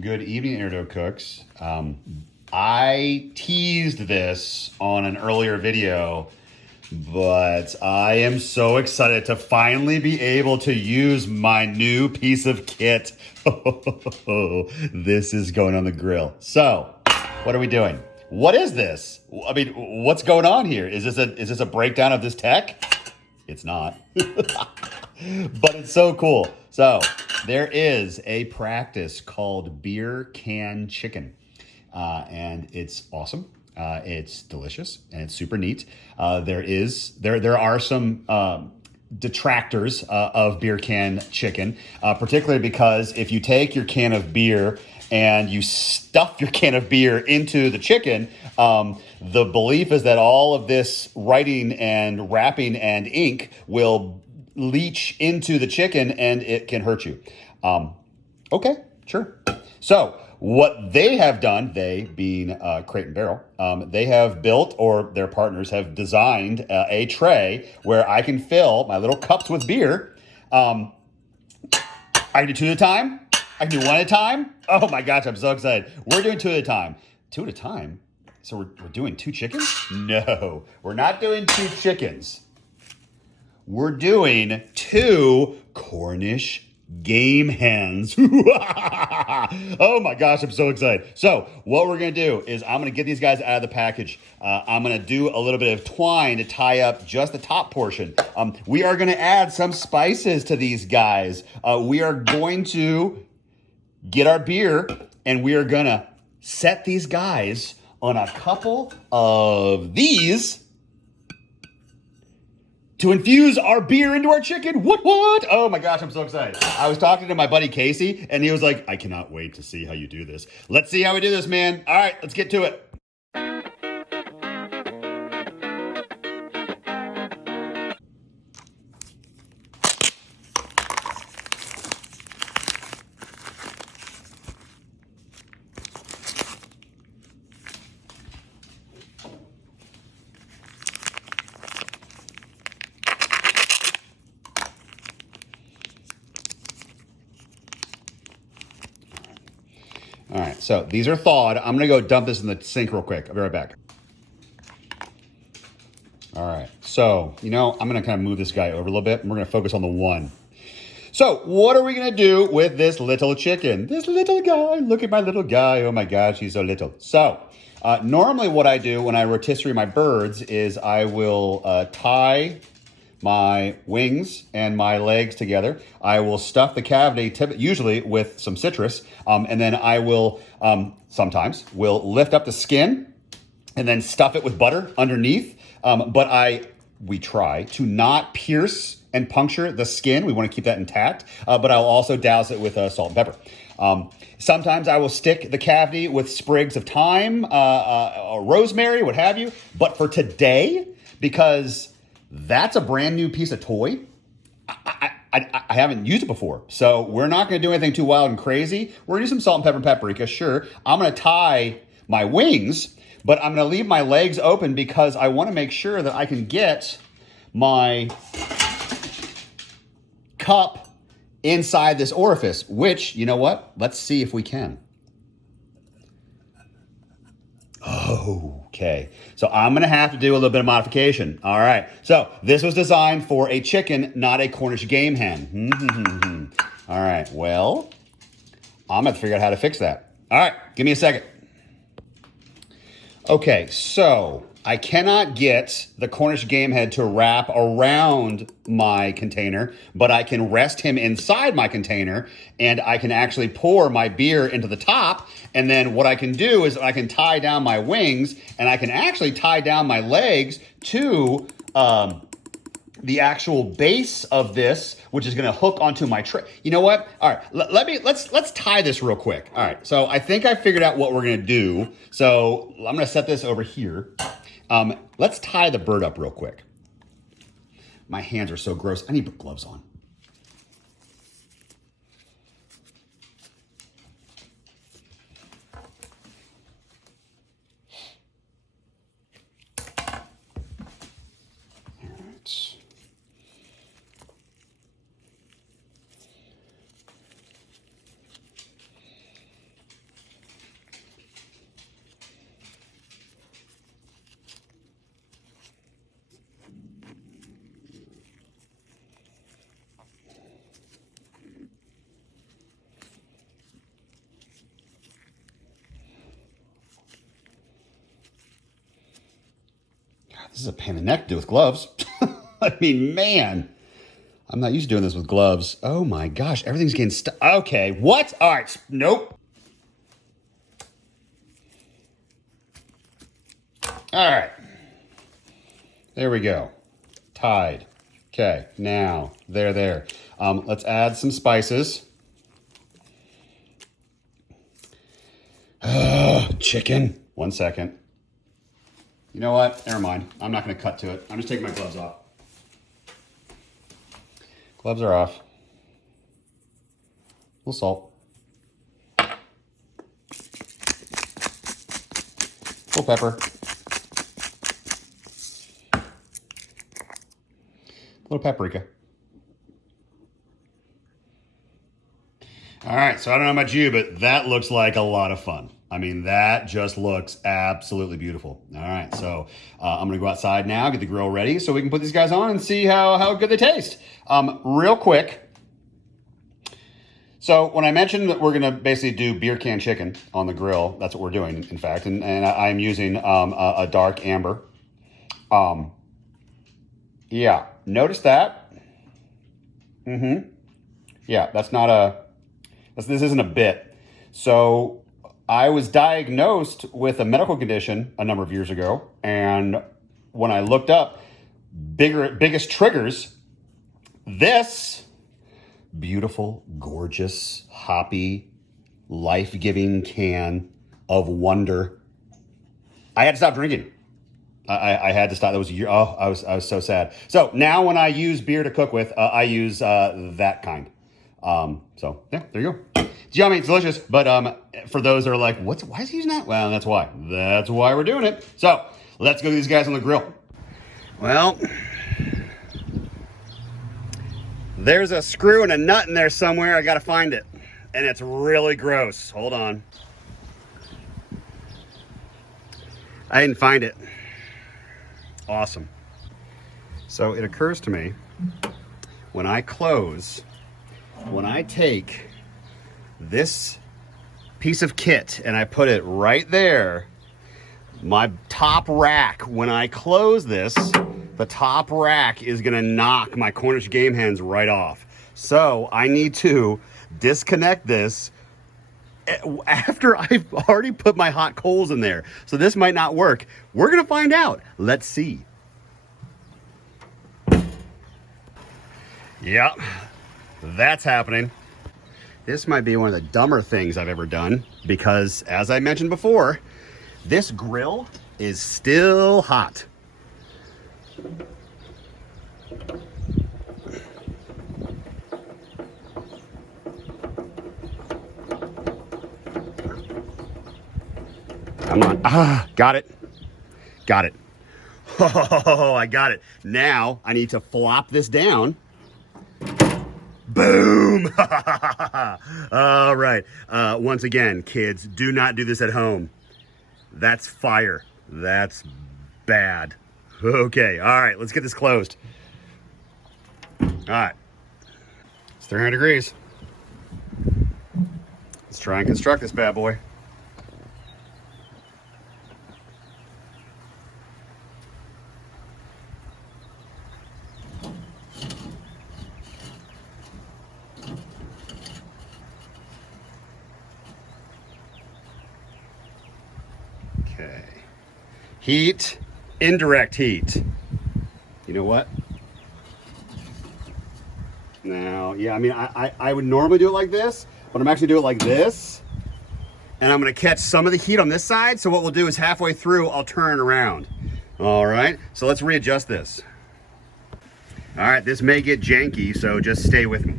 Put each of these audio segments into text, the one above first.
Good evening, Doak cooks. I teased this on an earlier video, but I am so excited to finally be able to use my new piece of kit. This is going on the grill. So, what are we doing? What is this? I mean, what's going on here? Is this a breakdown of this tech? It's not. But it's so cool. So there is a practice called beer can chicken, and it's awesome. It's delicious and it's super neat. There are some detractors of beer can chicken, particularly because if you take your can of beer and you stuff your can of beer into the chicken, the belief is that all of this writing and wrapping and ink will leach into the chicken and it can hurt you. Okay, sure. So what they have done, they being Crate and Barrel, they have built, or their partners have designed a tray where I can fill my little cups with beer. I can do two at a time. I can do one at a time. Oh my gosh, I'm so excited. We're doing two at a time. Two at a time? So we're doing two chickens? No, we're not doing two chickens. We're doing two Cornish game hens. Oh my gosh, I'm so excited. So what we're going to do is I'm going to get these guys out of the package. I'm going to do a little bit of twine to tie up just the top portion. We are going to add some spices to these guys. We are going to get our beer and we are going to set these guys on a couple of these to infuse our beer into our chicken. What? Oh my gosh, I'm so excited. I was talking to my buddy Casey, and he was like, I cannot wait to see how you do this. Let's see how we do this, man. All right, let's get to it. All right, so these are thawed. I'm gonna go dump this in the sink real quick. I'll be right back. All right, so, I'm gonna kind of move this guy over a little bit and we're gonna focus on the one. So what are we gonna do with this little chicken? This little guy, look at my little guy. Oh my gosh, he's so little. So normally what I do when I rotisserie my birds is I will tie my wings and my legs together. I will stuff the cavity, usually with some citrus, and then I will sometimes will lift up the skin and then stuff it with butter underneath. But we try to not pierce and puncture the skin. We want to keep that intact, but I'll also douse it with salt and pepper. Sometimes I will stick the cavity with sprigs of thyme, or rosemary, what have you. But for today, because that's a brand new piece of toy, I haven't used it before. So we're not going to do anything too wild and crazy. We're going to do some salt and pepper and paprika, sure. I'm going to tie my wings, but I'm going to leave my legs open because I want to make sure that I can get my cup inside this orifice, which, you know what? Let's see if we can. Okay, so I'm going to have to do a little bit of modification. All right, so this was designed for a chicken, not a Cornish game hen. All right, well, I'm going to figure out how to fix that. All right, give me a second. Okay, so I cannot get the Cornish game head to wrap around my container, but I can rest him inside my container and I can actually pour my beer into the top. And then what I can do is I can tie down my wings and I can actually tie down my legs to the actual base of this, which is going to hook onto my tray. You know what? All right, let's tie this real quick. All right, so I think I figured out what we're going to do. So I'm going to set this over here. Let's tie the bird up real quick. My hands are so gross. I need to put gloves on. All right. This is a pain in the neck to do with gloves. I mean, man, I'm not used to doing this with gloves. Oh my gosh, everything's getting stuck. Okay, what? All right, nope. All right, there we go. Tied. Okay, now, there. Let's add some spices. Chicken. 1 second. You know what? Never mind. I'm not going to cut to it. I'm just taking my gloves off. Gloves are off. A little salt. A little pepper. A little paprika. All right, so I don't know about you, but that looks like a lot of fun. I mean, that just looks absolutely beautiful. All right, so I'm gonna go outside now, get the grill ready so we can put these guys on and see how good they taste. Real quick, so when I mentioned that we're gonna basically do beer can chicken on the grill, that's what we're doing, in fact, and I'm using a dark amber. Yeah, notice that. Yeah, that's not a... This isn't a bit. So I was diagnosed with a medical condition a number of years ago. And when I looked up biggest triggers, this beautiful, gorgeous, hoppy, life-giving can of wonder, I had to stop drinking. I had to stop. That was a year. Oh, I was so sad. So now when I use beer to cook with, I use that kind. So yeah, there you go. It's yummy, it's delicious. But for those that are like, why is he using that? Well, that's why. That's why we're doing it. So let's go get these guys on the grill. Well, there's a screw and a nut in there somewhere. I gotta find it. And it's really gross. Hold on. I didn't find it. Awesome. So it occurs to me, when I take this piece of kit and I put it right there, my top rack, when I close this, the top rack is gonna knock my Cornish game hens right off. So I need to disconnect this after I've already put my hot coals in there. So this might not work. We're gonna find out. Let's see. Yep, that's happening. This might be one of the dumber things I've ever done because, as I mentioned before, this grill is still hot. Come on. Got it. Got it. Oh, I got it. Now I need to flop this down. Boom. All right. Once again, kids, do not do this at home. That's fire. That's bad. Okay. All right. Let's get this closed. All right. It's 300 degrees. Let's try and construct this bad boy. Okay. Heat, indirect heat. You know what? Now, yeah, I mean, I would normally do it like this, but I'm actually doing it like this. And I'm gonna catch some of the heat on this side. So what we'll do is halfway through, I'll turn around. All right, so let's readjust this. All right, this may get janky, so just stay with me.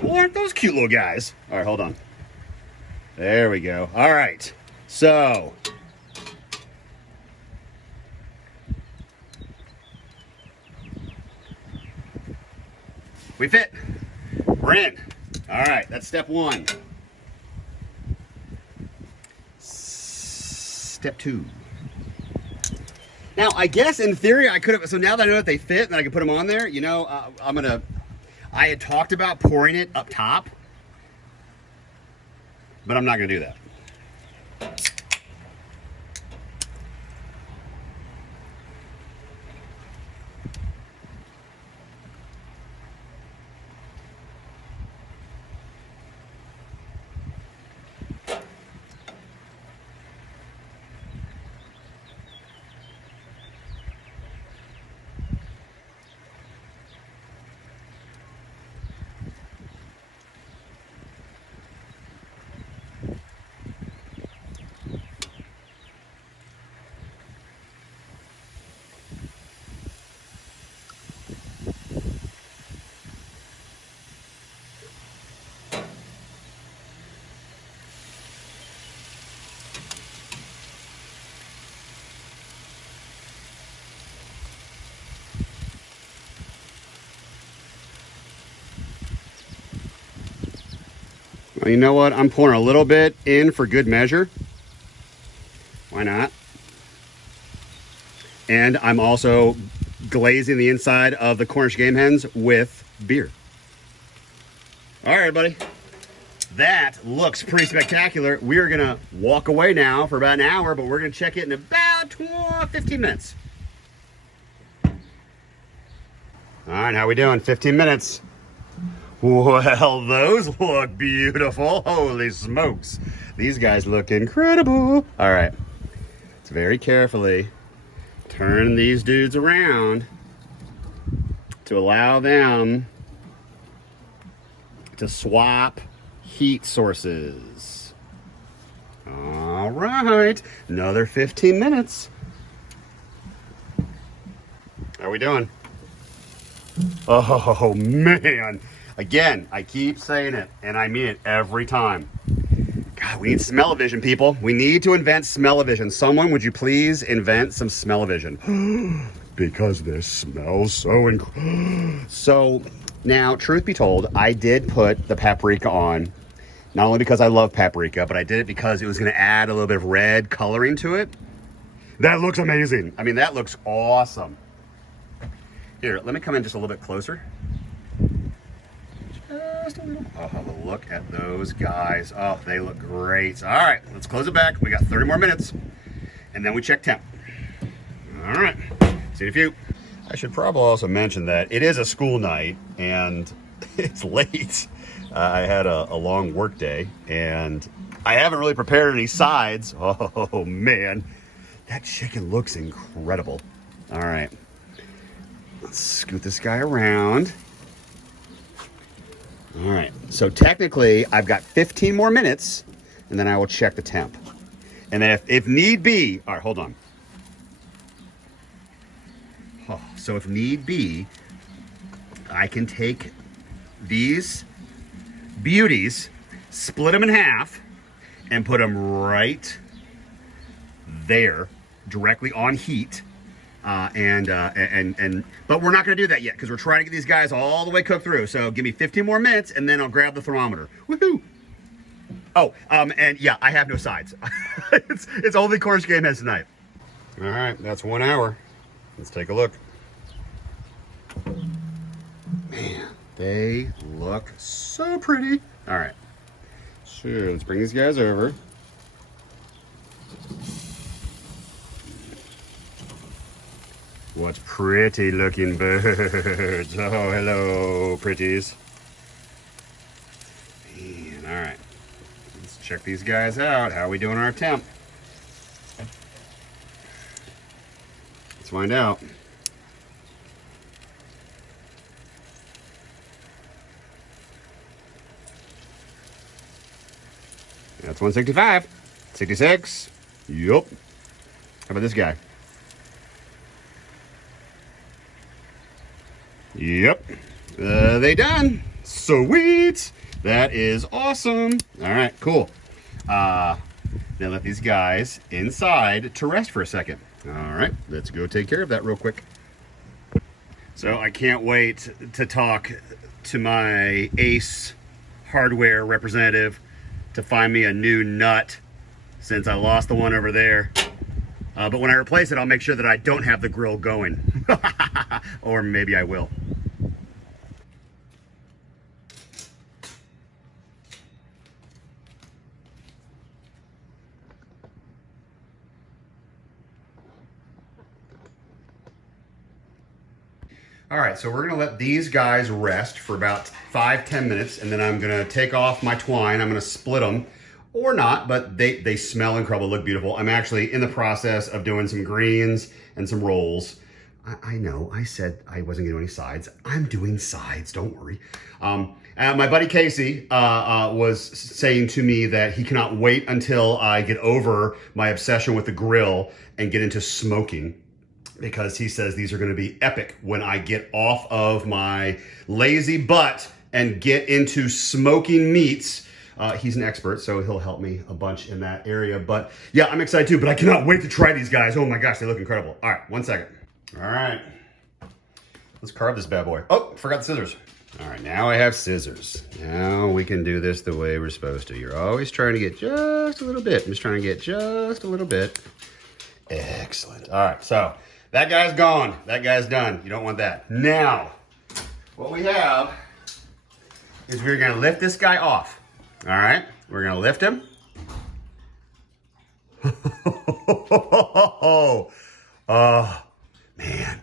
Well, aren't those cute little guys? All right, hold on. There we go. All right, so we fit. We're in. All right, that's step one. Step two. Now, I guess in theory I could have, so now that I know that they fit and I can put them on there, you know, I had talked about pouring it up top, but I'm not gonna do that. Well, you know what? I'm pouring a little bit in for good measure. Why not? And I'm also glazing the inside of the Cornish game hens with beer. All right, everybody. That looks pretty spectacular. We are gonna walk away now for about an hour, but we're gonna check it in about 15 minutes. All right, how we doing? 15 minutes. Well, those look beautiful. Holy smokes. These guys look incredible. All right, let's very carefully turn these dudes around to allow them to swap heat sources. All right, another 15 minutes. How are we doing? Oh, man. Again, I keep saying it, and I mean it every time. God, we need smell-o-vision, people. We need to invent smell-o-vision. Someone, would you please invent some smell-o-vision? Because this smells so incredible. So, now, truth be told, I did put the paprika on, not only because I love paprika, but I did it because it was going to add a little bit of red coloring to it. That looks amazing. I mean, that looks awesome. Here, let me come in just a little bit closer. Oh, look at those guys. Oh, they look great. All right, let's close it back. We got 30 more minutes, and then we check temp. All right, see you in a few. I should probably also mention that it is a school night, and it's late. I had a long work day, and I haven't really prepared any sides. Oh, man. That chicken looks incredible. All right. Let's scoot this guy around. All right, so technically I've got 15 more minutes and then I will check the temp. And then if need be, all right, hold on. Oh, so if need be, I can take these beauties, split them in half, and put them right there, directly on heat. But we're not going to do that yet because we're trying to get these guys all the way cooked through. So give me 15 more minutes and then I'll grab the thermometer. Woohoo! Oh, and yeah, I have no sides. it's only Cornish game hens tonight. All right, that's 1 hour. Let's take a look. Man, they look so pretty. All right, so let's bring these guys over. What pretty looking birds. Oh, hello, pretties. Man, all right. Let's check these guys out. How are we doing our temp? Let's find out. That's 165. 66. Yup. How about this guy? Yep, they done. Sweet. That is awesome. All right, cool. Now let these guys inside to rest for a second. All right, let's go take care of that real quick. So I can't wait to talk to my Ace hardware representative to find me a new nut since I lost the one over there. But when I replace it, I'll make sure that I don't have the grill going. Or maybe I will. All right, so we're gonna let these guys rest for about 5-10 minutes, and then I'm gonna take off my twine. I'm gonna split them, or not, but they smell incredible, look beautiful. I'm actually in the process of doing some greens and some rolls. I know, I said I wasn't gonna do any sides. I'm doing sides, don't worry. My buddy Casey was saying to me that he cannot wait until I get over my obsession with the grill and get into smoking, because he says these are gonna be epic when I get off of my lazy butt and get into smoking meats. He's an expert, so he'll help me a bunch in that area. But yeah, I'm excited too, but I cannot wait to try these guys. Oh my gosh, they look incredible. All right, 1 second. All right, let's carve this bad boy. Oh, forgot the scissors. All right, now I have scissors. Now we can do this the way we're supposed to. You're always trying to get just a little bit. I'm just trying to get just a little bit. Excellent. All right, so that guy's gone. That guy's done. You don't want that. Now, what we have is we're gonna lift this guy off. All right, we're gonna lift him. Oh, man.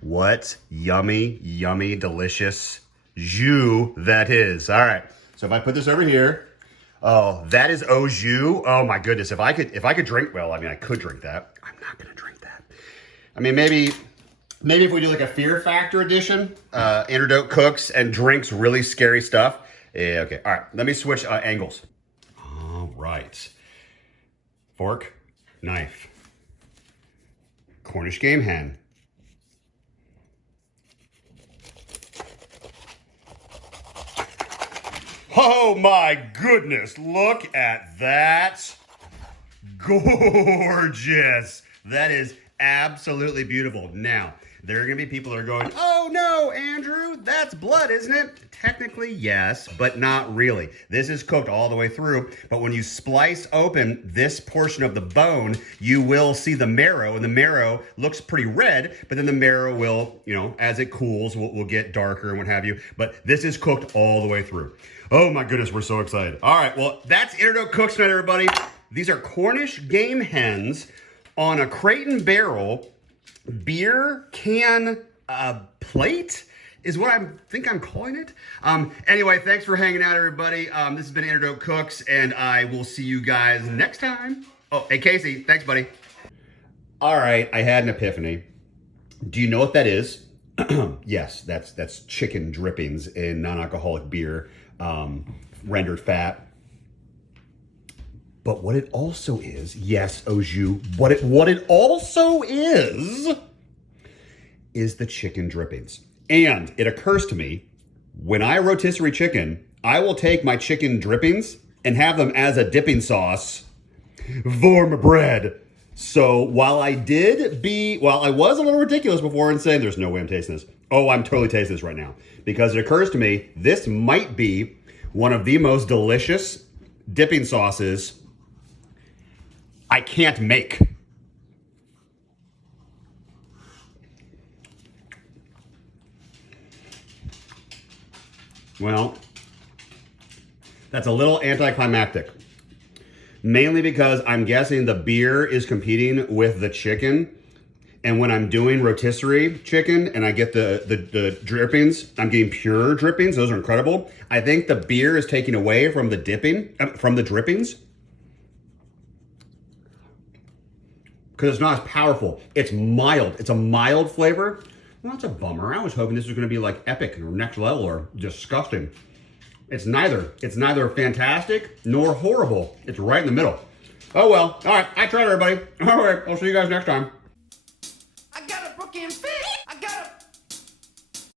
What yummy, yummy, delicious jus that is. All right, so if I put this over here, oh, that is au jus. Oh my goodness, if I could drink, well, I mean, I could drink that. I'm not gonna drink that. I mean, maybe if we do like a Fear Factor edition, Doak cooks and drinks really scary stuff. Yeah, okay, all right, let me switch angles. All right, fork, knife, Cornish game hen. Oh my goodness, look at that. Gorgeous. That is absolutely beautiful. Now, there are gonna be people that are going, oh no, Andrew, that's blood, isn't it? Technically, yes, but not really. This is cooked all the way through, but when you splice open this portion of the bone, you will see the marrow, and the marrow looks pretty red, but then the marrow will, you know, as it cools, will get darker and what have you, but this is cooked all the way through. Oh my goodness, we're so excited. All right, well, that's Doak Cooks tonight, everybody. These are Cornish game hens on a crate and barrel beer can plate is what I think I'm calling it. Anyway, thanks for hanging out, everybody. This has been Doak Cooks, and I will see you guys next time. Oh, hey, Casey, thanks, buddy. All right, I had an epiphany. Do you know what that is? Yes, that's chicken drippings in non-alcoholic beer, rendered fat. But what it also is, yes, au jus, what it also is the chicken drippings. And it occurs to me, when I rotisserie chicken, I will take my chicken drippings and have them as a dipping sauce for my bread. So while I was a little ridiculous before and saying there's no way I'm tasting this, oh, I'm totally tasting this right now. Because it occurs to me, this might be one of the most delicious dipping sauces I can't make. Well, that's a little anticlimactic. Mainly because I'm guessing the beer is competing with the chicken. And when I'm doing rotisserie chicken and I get the drippings, I'm getting pure drippings. Those are incredible. I think the beer is taking away from the drippings. Because it's not as powerful. It's mild. It's a mild flavor. Well, that's a bummer. I was hoping this was going to be like epic or next level or disgusting. It's neither. It's neither fantastic nor horrible. It's right in the middle. Oh well. All right. I tried, everybody. All right. I'll see you guys next time. I got a broken fish.